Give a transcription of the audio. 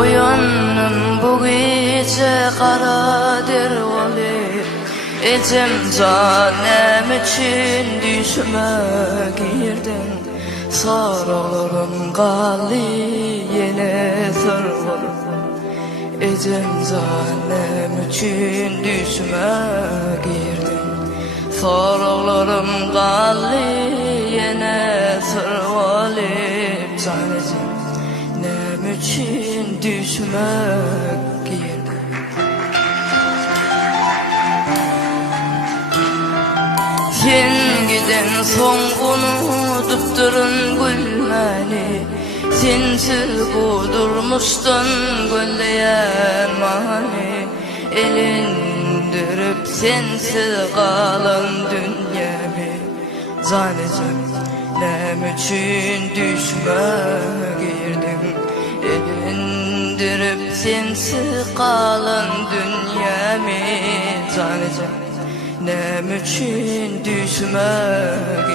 Uyandım bu gece kara dervali, Ecem canem için düşme girdin. Sarılırım gali yine sarılırım, Ecem canem için düşme girdin. Sarılırım gali yine sarılırım, canecem nem için düşmek girdi. Sen giden son unutturun gülmeni, sensiz kudurmuştun gülleyen mani. Elindirip sensiz kalan dünyamı, canecem nem için düşmek girdim. Elindirip sensiz kalan dünyamı, canecem nem için düşmek